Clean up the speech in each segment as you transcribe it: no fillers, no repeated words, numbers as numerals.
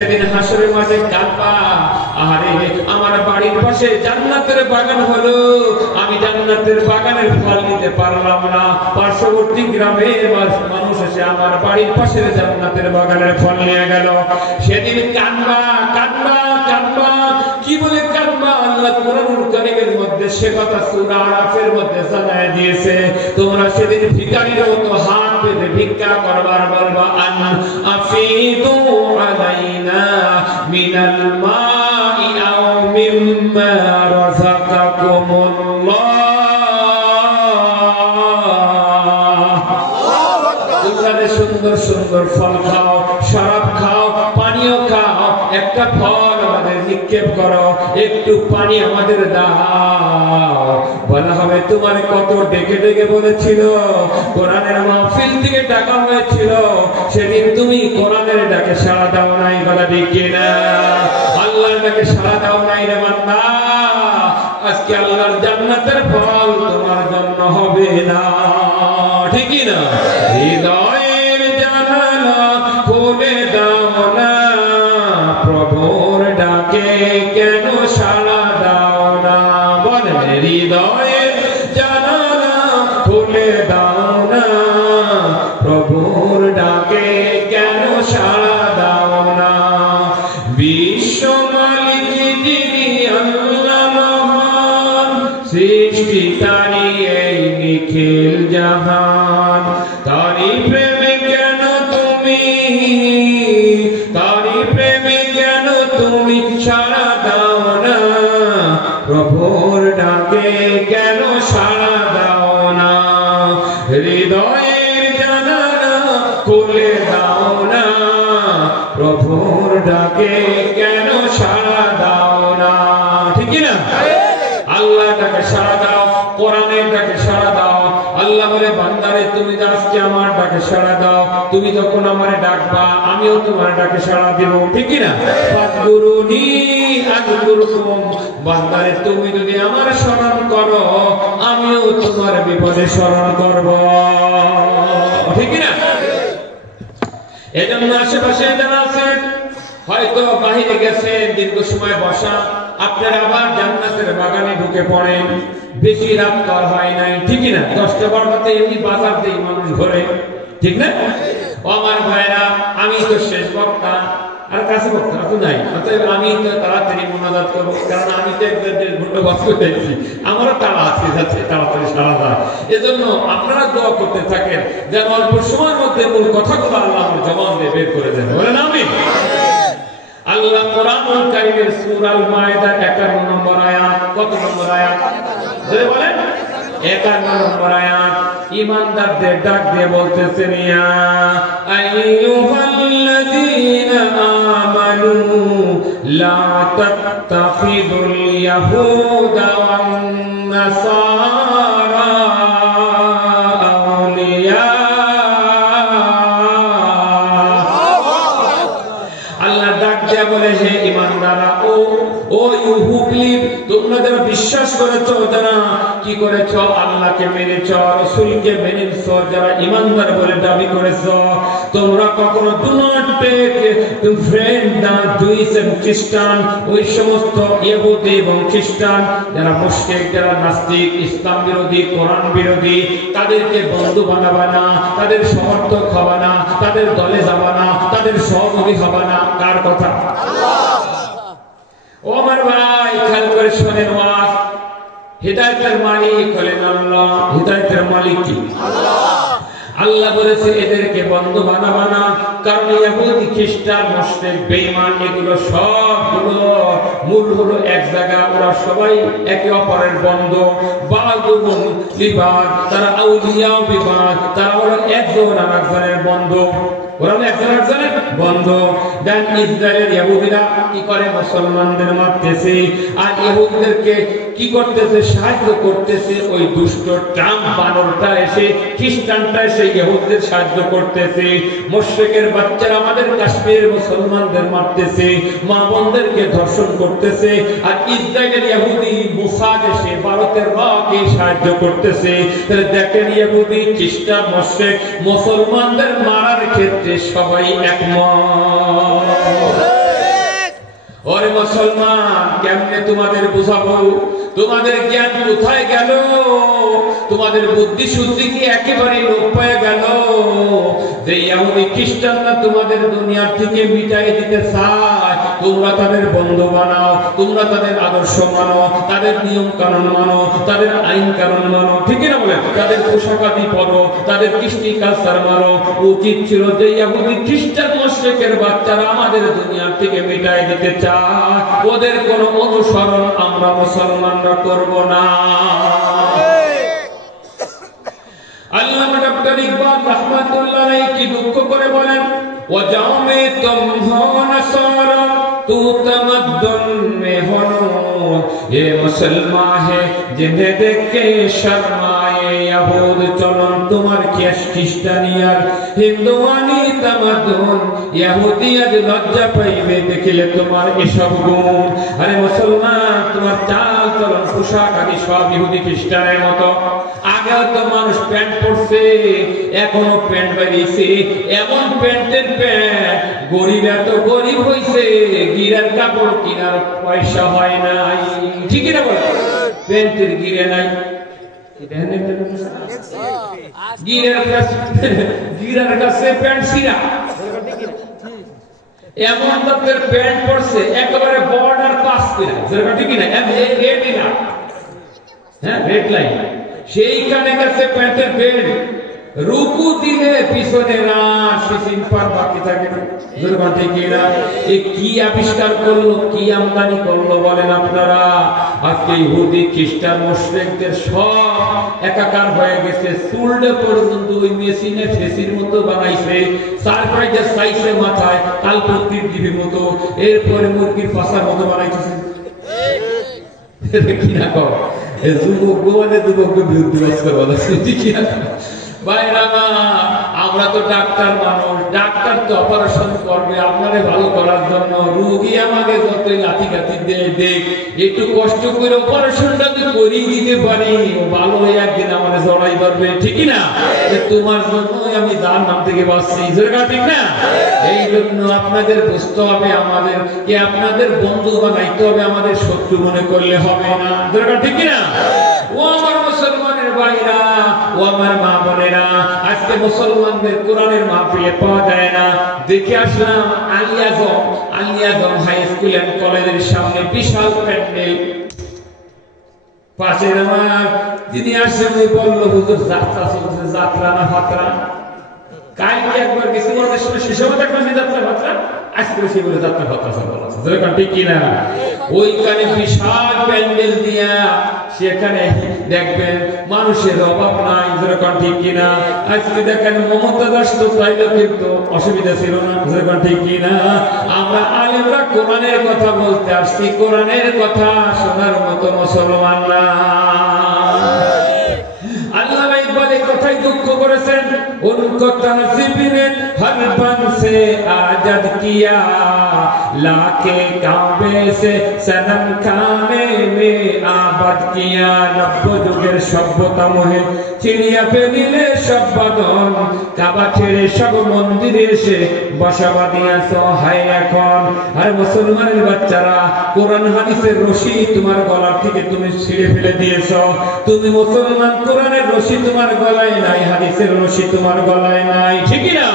সেদিন হাসরের মাঠে কাঁদবা, আরে আমার বাড়ির পাশে জান্নাতের বাগান হলো, আমি জান্নাতের বাগানের ফল নিতে পারলাম না, পার্শ্ববর্তী গ্রামের মানুষ এসে আমার বাড়ির পাশের জান্নাতের বাগানের ফল নিয়ে গেল। সেদিন কাঁদবা কাঁদবা কাঁদবা, কি বলে কাঁদবা? আল্লাহ কুরআনুল কারীমের মধ্যে সে কথা সূরা আরাফের মধ্যে জানায় দিয়েছে, তোমরা সেদিন ভিখারির মতো হাত পেতে ভিক্ষা করবার, বলবা আন আফিদু আলাইনা মিনাল মাই আও মিম্মা রাযাকাকুমুল্লাহ। তোমরা সুন্দর সুন্দর ফল খাও, শরাব খাও, পানীয় খাও, একটা ফল আমাদের নিক্ষেপ করো, একটু পানি আমাদের দাও। বলা হবে তোমার কত ডেকে ডেকে বলেছিল, কোরআনের মাহফিল থেকে ডাকা হয়েছিল, সেদিন তুমি কোরআনের ডাকে সাড়া দাও নাই। বলা ঠিক না? আল্লাহর ডাকে সাড়া দাও নাই রে বান্দা, আজকে আল্লাহর জান্নাতের ফল তোমার জন্য হবে না। ঠিকই না? হৃদয়ের জানালা খুলে দাও না, প্রভুর ডাকে কেন সাড়া দাও না? বলে হৃদয়ের জানালা খুলে দাও না, প্রভুর ডাকে কেন সাড়া দাও না? বিশ্ব মালিক যিনি আল্লাহ মহান, সৃষ্টি তারই এই নিখিল জাহান, তারই প্রেমে কেন তুমি, তারই প্রেমে কেন তুমি সাড়া দাও না, প্রভুর ডাকে কেন সাড়া দাও না? হৃদয়ের জানালা খুলে দাও না, প্রভুর ডাকে কেন সাড়া দাও না? ঠিক না? আল্লাহ ডাকে সাড়া দাও, কোরআনের ডাকে সাড়া দাও। আল্লাহ বলে বান্দারে তুমি আজকে আমার ডাকে সাড়া দাও, তুমি যখন আমারে ডাকবা আমিও তোমার ডাকে সাড়া দেব। ঠিক না? ফাদকুরুনি আযকুরুকুম, বান্দারে তুমি যদি আমার স্মরণ করো আমিও তোমার বিপদে স্মরণ করব। ঠিক না? এজন্য আশেপাশে যারা আছেন, হয়তো বাহিরে গেছেন, দীর্ঘ সময় বসা, আপনারা আবার জান্নাতের বাগানে ঢুকে পড়েন, বেশি রাত কর হয় নাই। ঠিক না? 10টা 12টাতে এমনি বাজার দিয়ে মানুষ ঘরে। ঠিক না? ও আমার ভাইরা, আমি তো শেষ বক্তা, আর কাছে বক্তা তো নাই, অতএব আমি তো তাড়াতাড়ি মোনাজাত করবো, কারণ আমি তো একবার 1.5 ঘন্টা বাস করতেছি, আমারও তাড়া আজকে যাচ্ছে, তাড়াতাড়ি সারা যায়। এজন্য আপনারা দোয়া করতে থাকেন যেন অল্প সময়ের মধ্যে মূল কথাগুলো আল্লাহ আমার জবান দিয়ে বের করে দেন। বলেন আমিন। আল্লাহ কোরআনুল কারীমের সূরা আল মায়েদার 51 নম্বর আয়াত, কত নম্বর আয়াত? জোরে বলেন। 51 নম্বর আয়াত ঈমানদারদের ডাক দিয়ে বলতেছেন, ইয়া আইয়ুহাল্লাযীনা আমানু লা তাত্তাখিযুল ইয়াহুদা ওয়ান নাসারা আউলিয়া। আল্লাহ ডাক দিয়ে বলে, হে ঈমানদাররা, ও ইহুদি, তোমরা যারা বিশ্বাস করেছো, যারা কি করেছো? আল্লাহকে মেনেছো, রাসূলকে মেনেছো, যারা ঈমানদার বলে দাবি করেছো, তোমরা কখনো do not take to friend the Jews and Christian, ওই সমস্ত ইহুদি এবং খ্রিস্টান যারা মুশরিক, যারা নাস্তিক, ইসলাম বিরোধী, কোরআন বিরোধী, তাদেরকে বন্ধু বানাবা না, তাদের সমর্থক হবা না, তাদের দলে যাবা না, তাদের সহযোগী হবা না। কার কথা? ও আমার ভাই, খেয়াল করে শোনেন ওয়াজ। হিদায়াতের মালিক হলেন আল্লাহ। হিদায়াতের মালিক কি? আল্লাহ। আল্লাহ বলেছে এদেরকে বন্ধু বানাবা না, কারণ ইহুদি, খ্রিস্টান, মুশরিক, বেঈমান এগুলো সবগুলো মূল হলো এক জায়গা, ওরা সবাই একে অপরের বন্ধু। বাদুহুম লিবাদ, তারা আউলিয়া বিবাদ, তারা হলো একজন আরেকজনের বন্ধু। ওরা একজন আরেকজনের বন্ধু। দেন ইসরায়েলের ইহুদিরা কি করে? মুসলমানদের মারতেছে, আর ইহুদিদেরকে কি করতেছে? সাহায্য করতেছে। ওই দুষ্ট ট্রাম্প বানরটা এসে, খ্রিস্টানটা এসে ইহুদিদের সাহায্য করতেছে। মুশরিকের বাচ্চারা আমাদের কাশ্মীরের মুসলমানদের মারতেছে, মা বোনদেরকে ধর্ষণ করতেছে। আর ইসরায়েলের ইহুদি মুসাদ এসে ভারতের রাকে সাহায্য করতেছে। তাহলে দেখেন, ইহুদি, খ্রিস্টান, মুশরিক মুসলমানদের মারার ক্ষেত্রে সবাই একমত। ওরে মুসলমান, কেমনে তোমাদের বুঝাবো? তোমাদের জ্ঞান কোথায় গেল? তোমাদের বুদ্ধি শুদ্ধি কি একেবারে লোপ পেয়ে গেল? যে ইহুদি খ্রিস্টানরা তোমাদের দুনিয়ার থেকে মিটাই দিতে চায়, তোমরা তাদের বন্ধু বানাও, তোমরা তাদের আদর্শ মানো, তাদের নিয়ম কানুন মানো, তাদের আইন কানুন মানো, ঠিক না বলে? তাদের পোশাক আদি পরো, তাদের কৃষ্টি কালচার মানো। উচিত ছিল যে ইহুদি খ্রিস্টান মুশরিকের বাচ্চারা আমাদের দুনিয়ার থেকে মিটাই দিতে চায়, ওদের কোনো অনুসরণ আমরা মুসলমানরা করব না। আল্লামা ডক্টর ইকবাল রাহমাতুল্লাহ আলাইহি কি দুঃখ করে বলেন, ওয়াজাও মে তুম হো নসারা তু তমদ্দুন মে হো নূর, ये मुसलमान है जिन्हें देख के शर्माए यहूद चलन तुम्हार ख्रिस्टानियार हिंदुआनी तमद्दुन यहूदियत लज्जा पाइबे देखले তোমার এসব গুণ। আরে মুসলমান, তোমার চাল চলন পোশাক আদি সব ইহুদি খ্রিস্টানের মতো। আগে তো মানুষ প্যান্ট পরছে, এখনো প্যান্ট বেরিয়েছে, এমন প্যান্টের প্যান্ট গরিব এত গরিব হইছে, গিরার কাপড় কিনার পয়সা হয় নাই, ঠিক না বলে? প্যান্টের গিরে নাই, গিরার কাছে প্যান্ট ছিঁড়া, এমন লোকের প্যান্ট পরছে একেবারে বর্ডার পাস করে, ঠিক না? হ্যাঁ, রেড লাইন, সেইখানে গেছে প্যান্টের বেল্ট, রুকু দিলে পিছনে না সিসিন পার বাকি থাকে না, ঠিক না? এ কি আবিষ্কার করলো, কি আমদানি করলো বলেন আপনারা? আজকে ইহুদি খ্রিস্টান মুশরিকদের সব একাকার হয়ে গেছে, চুলটা পর্যন্ত ওই মেশিনে ফেসির মতো বানাইছে, সারপ্রাইজের সাইজে মাথায় কালপত্রির জিভির মতো, এরপরে মুরগির পাশার মতো বানাইতেছে, কি না কর যুবক গোয়ালে যুবককে বিরুদ্ধে বাস করবো, ঠিক না? আমরা তো ডাক্তার মানুষ, ডাক্তার তো অপারেশন করবে আপনাদের ভালো করার জন্য। রোগী আমাকে যতই লাঠি কাঠি দেখ, একটু কষ্ট করে অপারেশনটা করিয়ে দিতে পারি, ভালো হয়ে একদিন আমাদের জড়াই পারবে, ঠিক না? তোমার জন্যই আমি যার নাম থেকে বাঁচছি, ঠিক না? এই জন্য আপনাদের বুঝতে হবে, আমাদেরকে আপনাদের বন্ধু বানাইতে হবে, আমাদের শত্রু মনে করলে হবে না, ঠিক না? ও আমার মুসলমানের ভাইরা, ও আমার মা বোনেরা, আজকে মুসলমানদের কোরআনের মাহফিলে পাওয়া যায় না। দেখে আসলাম আলিয়াজম হাই স্কুল এন্ড কলেজের সামনে বিশাল প্যান্ডেল, পাশে আমার যিনি আসছে উনি বলল, হুজুর যাত্রা চলছে, যাত্রা না ফাত্রা? কালকে একবার কিছু আমাদের সাথে শিশু দেখলাম যাত্রা ফাত্রা, আজকে সে বলে যাত্রা ফাত্রা সব বলা আছে, ঠিক কিনা? ওইখানে বিশাল প্যান্ডেল দিয়া, সেখানে দেখবেন মানুষের অভাব নাই, যেরকম ঠিক কিনা? আজকে দেখেন মমতা দাস তো চাইলে কিন্তু অসুবিধা ছিল না, যেরকম ঠিক কিনা? আমরা আলেমরা কোরআনের কথা বলতে আসছি, কোরআনের কথা শোনার মতো মুসলমান না। আল্লাহ ইকবাল এই কথাই দুঃখ করেছেন, উनको तहज़ीब ने हर बन से आजाद किया, लाके काबे से सनम खाने में आबाद किया। নব্য যুগের সভ্যতা মোহে চিনিয়া ফেলিলে সব বাঁধন, কাবা ছেড়ে সব মন্দিরে এসে বাসা বাঁধিয়াছ হায় এখন। আর মুসলমানের বাচ্চারা, কোরআন হাদিসের রশি তোমার গলার থেকে তুমি ছিঁড়ে ফেলে দিয়েছ। তুমি মুসলমান, কোরআনের রশি তোমার গলায় নাই, হাদিসের রশি তোমার গলায় নাই, ঠিক না?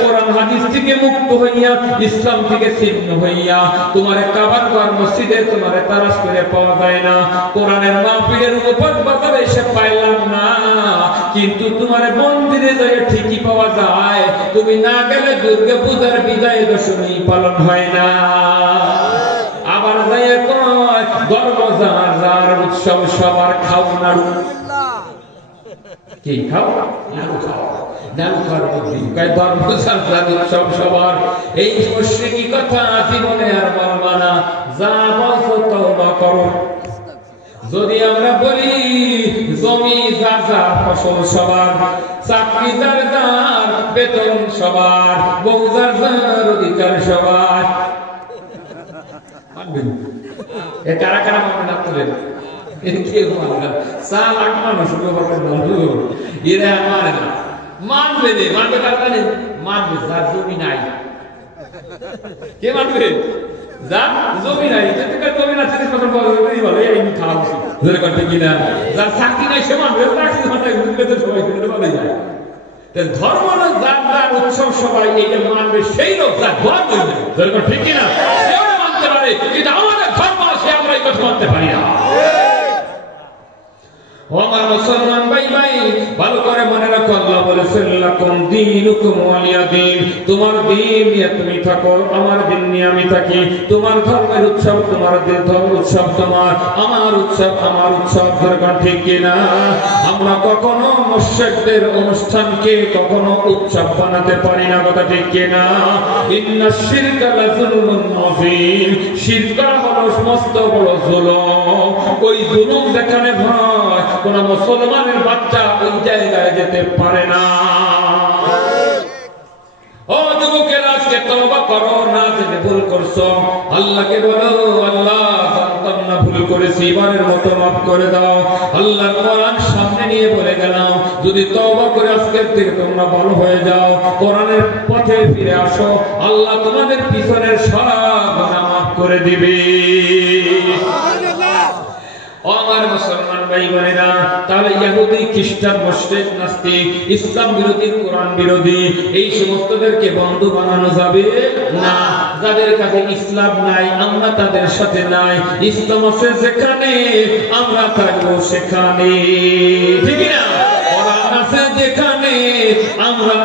কোরআন হাদিস থেকে মুক্ত হইয়া, ইসলাম থেকে ছিন্ন হইয়া, তোমার কাবার ঘর মসজিদে তোমার তারাশ করে পাওয়া যায় না, কোরআনের মাহফিলের উপর বাজারে এসে পাইলাম না, কিন্তু তোমার মন্দিরে যায় ঠিকই পাওয়া যায়। তুমি না গেলে দুর্গা পূজার বিজয় দশমী পালন হয় না। আবার যায় কয় ধর্ম যার যার, উৎসব সবার, খাও নাড়ু। কি খাও? নাড়ু খাও, নাড়ু খাওয়ার বুদ্ধি, ধর্ম যার যার, উৎসব সবার। এই মুশরিকি কথা জীবনে আর বলবা না, যা বলছো তওবা করো। যদি আমরা বলি জমি যার যার, ফসল সবার, চাকরি যার যার, বেতন সবার, বউ যার যার, অধিকার সবার, মানবেন? এ কারা কারা মানবেন আপনাদের? মানবে যার জমি নাই, কে মানবে? যার জমি নাই জমি না 30 বছর পরে বলে এই খাওয়া উচিত ধরে করতে কিনা যার চাকরি নাই সে মানুষ চাকরি ঘন্টায় ঘুরতে তো সবাই ঘুরতে পারে যায় ধর্ম যার যার উৎসব সবাই এইটা মানবে সেই লোক যার ধর্ম ধরে ঠিক কিনা সেও মানতে পারে কিন্তু আমাদের ধর্ম সে আমরা এই কথা মানতে পারি না আমার মুসলমান ভাই ভাই ভালো করে মনে রাখো আল্লাহ বলেছেন লাকুম দীনুকুম ওয়ালিয়া দ্বীন তোমার দ্বীন নিয়ে তুমি থাকো আমার দ্বীন নিয়ে আমি থাকি তোমার ধর্মের উৎসব তোমার ধর্মের উৎসব তোমার আমার উৎসব দরকার ঠিক কিনা আমরা কখনো মুশরিকদের অনুষ্ঠানকে কখনো উৎসব বানাতে পারি না কথা ঠিক কিনা ইন্নাশ শিরকা লাযুলমুন আযীম শিরক হলো সমস্ত বড় জুলুম ওই জুলুম যেখানে হয় কোন মুসলমানের বাচ্চা ওই জায়গায় যেতে পারে না ও যুবকেরা আজকে তওবা করো না যদি ভুল করছো আল্লাহকে বলো আল্লাহ জানতাম না ভুল করেছি এবারের মতো মাফ করে দাও আল্লাহর কোরআন সামনে নিয়ে বলে গেলাম যদি তওবা করে আজকের থেকে তোমরা ভালো হয়ে যাও কোরআনের পথে ফিরে আসো আল্লাহ তোমাদের পিছনের সব গুনাহ মাফ করে দিবে আমার মুসলমান ভাই বোনেরা তাহলে ইহুদি খ্রিস্টান মুশরিক নাস্তিক ইসলাম বিরোধী কোরআন বিরোধী এই সমস্তদেরকে বন্ধু বানানো যাবে না যাদের কাছে ইসলাম নাই আমরা তাদের সাথে নাই ইসলাম আছে যেখানে আমরা থাকবো সেখানে ঠিক না কোরআন আছে যেখানে আমরা